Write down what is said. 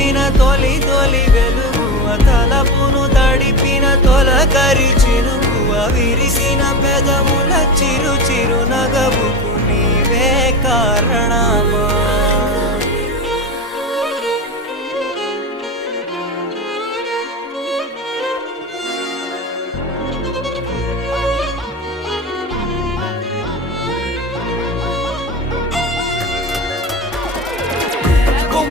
నింపిన తొలి తొలి వెలుగువ తలపును తడిపిన తొలకరి చినుకువ విరిసిన పెదముల చిరు చిరు నగవుకు నీవే కారణమా